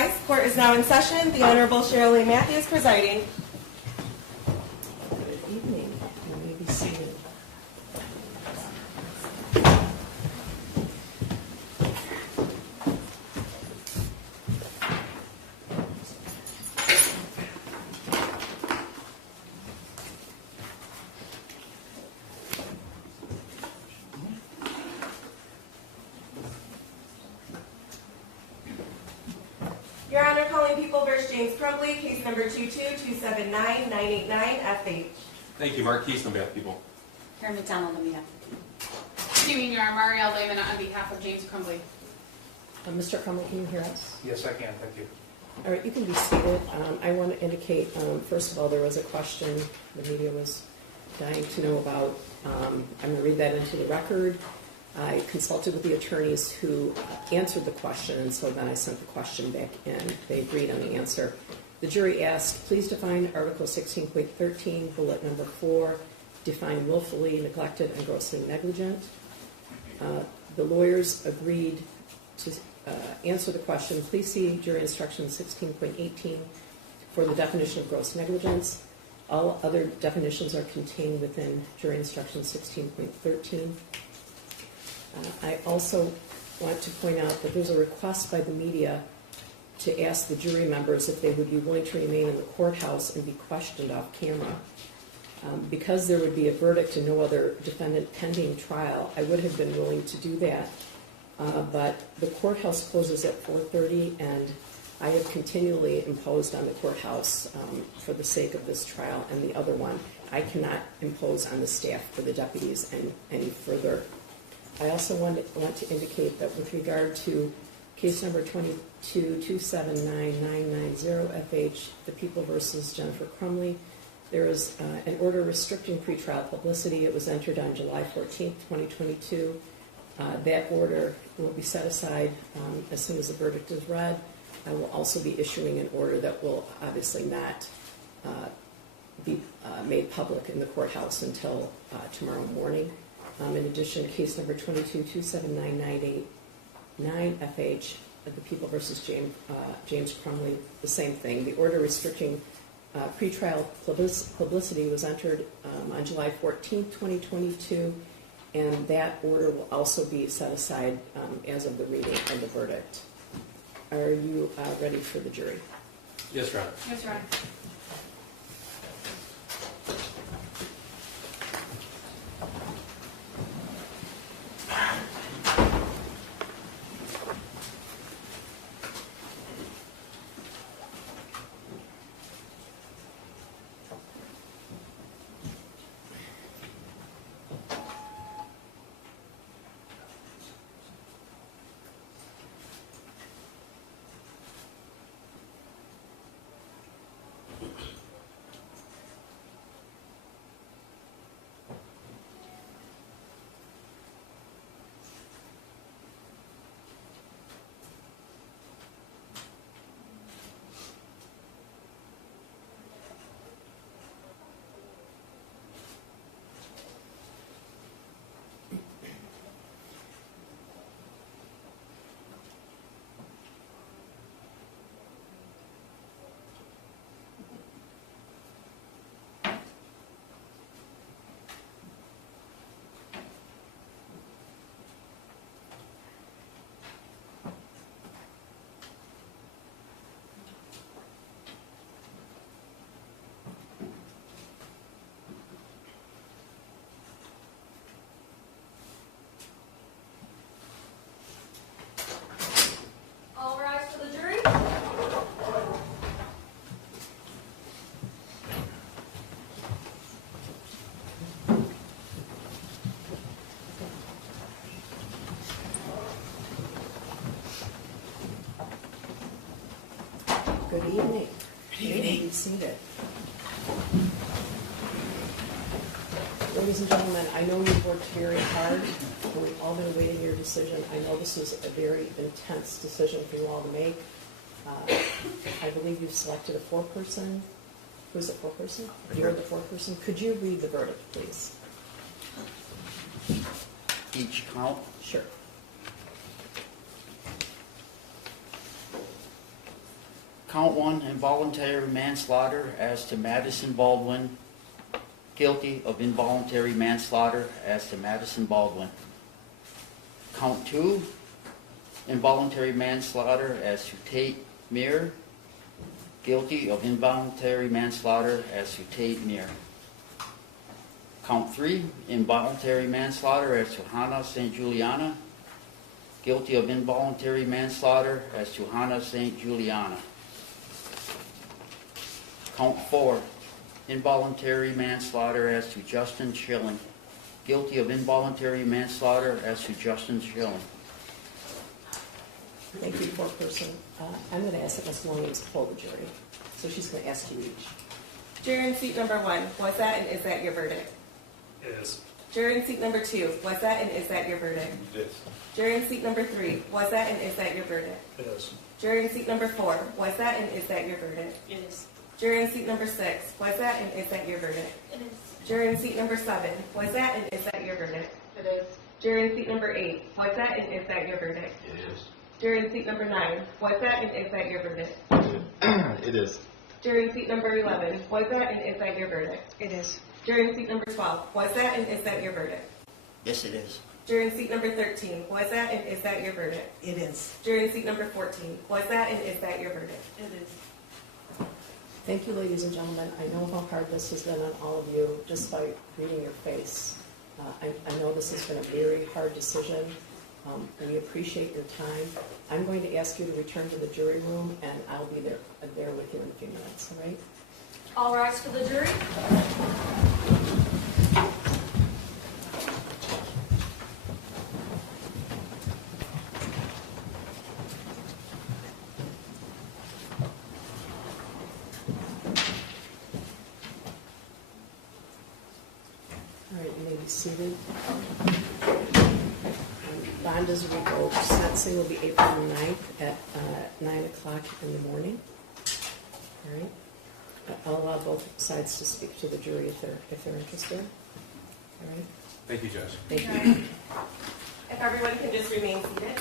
rise. Court is now in session. The Honorable Shirley Matthews presiding. Good evening. You may be seated. Your Honor, calling People v. James Crumbley, case number 22279-989-FH. Thank you, Mark Keeston, on behalf of people. Karen McDonald on behalf. Excuse Your Honor, Marielle Lehman on behalf of James Crumbley. Mr. Crumbley, can you hear us? Yes, I can. Thank you. All right, you can be seated. I want to indicate, first of all, there was a question the media was dying to know about. I'm going to read that into the record. I consulted with the attorneys who answered the question, and so then I sent the question back in. They agreed on the answer. The jury asked, please define Article 16.13, bullet number 4, define willfully neglected and grossly negligent. The lawyers agreed to answer the question. Please see jury instruction 16.18 for the definition of gross negligence. All other definitions are contained within jury instruction 16.13. I also want to point out that there's a request by the media to ask the jury members if they would be willing to remain in the courthouse and be questioned off camera. Because there would be a verdict and no other defendant pending trial, I would have been willing to do that. But the courthouse closes at 4:30, and I have continually imposed on the courthouse for the sake of this trial and the other one. I cannot impose on the staff for the deputies any further. I also want to indicate that with regard to case number 222799990 the People versus Jennifer Crumbley, there is an order restricting pretrial publicity. It was entered on July 14th, 2022. That order will be set aside as soon as the verdict is read. I will also be issuing an order that will obviously not be made public in the courthouse until tomorrow morning. In addition, case number 2227999FH, the People versus James Crumbley, the same thing. The order restricting pretrial publicity was entered on July 14th, 2022, and that order will also be set aside as of the reading of the verdict. Are you ready for the jury? Yes, Your Honor. Yes, Your Honor. All rise for the jury. Good evening. Good evening. Be seated. Ladies and gentlemen, I know you've worked very hard, and we've all been awaiting your decision. I know this was a very intense decision for you all to make. I believe you've selected a foreperson. Who's a foreperson? You're the foreperson. Could you read the verdict, please? Each count. Sure. Count 1, involuntary manslaughter as to Madisyn Baldwin, guilty of involuntary manslaughter as to Madisyn Baldwin. Count 2, involuntary manslaughter as to Tate Myre, guilty of involuntary manslaughter as to Tate Myre. Count 3, involuntary manslaughter as to Hana St. Juliana, guilty of involuntary manslaughter as to Hana St. Juliana. Count 4, involuntary manslaughter as to Justin Shilling, guilty of involuntary manslaughter as to Justin Shilling. Thank you, foreperson. I'm going to ask that Ms. Williams pull the jury. So she's going to ask you each. Juror in seat number 1, was that and is that your verdict? It is. Juror in seat number 2, was that and is that your verdict? It is. Juror in seat number 3, was that and is that your verdict? It is. Juror in seat number 4, was that and is that your verdict? It is. Juror in seat number 6, was that and is that your verdict? It is. Juror in seat number 7, was that and is that your verdict? It is. Juror in seat number 8, was that and is that your verdict? It is. Juror in seat number 9, was that and is that your verdict? It is. Juror in seat number 11, was that and is that your verdict? It is. Juror in seat number 12, was that and is that your verdict? Yes, it is. Juror in seat number 13, was that and is that your verdict? It is. Juror in seat number 14, was that and is that your verdict? It is. Thank you, ladies and gentlemen. I know how hard this has been on all of you just by reading your face. I know this has been a very hard decision. We appreciate your time. I'm going to ask you to return to the jury room, and I'll be there with you in a few minutes, all right? All rise for the jury. All right, you may be seated. Bond is revoked. Sentencing will be April 9th at 9 o'clock in the morning. All right. I'll allow both sides to speak to the jury if they're interested. All right. Thank you, Judge. Thank you. If everyone can just remain seated.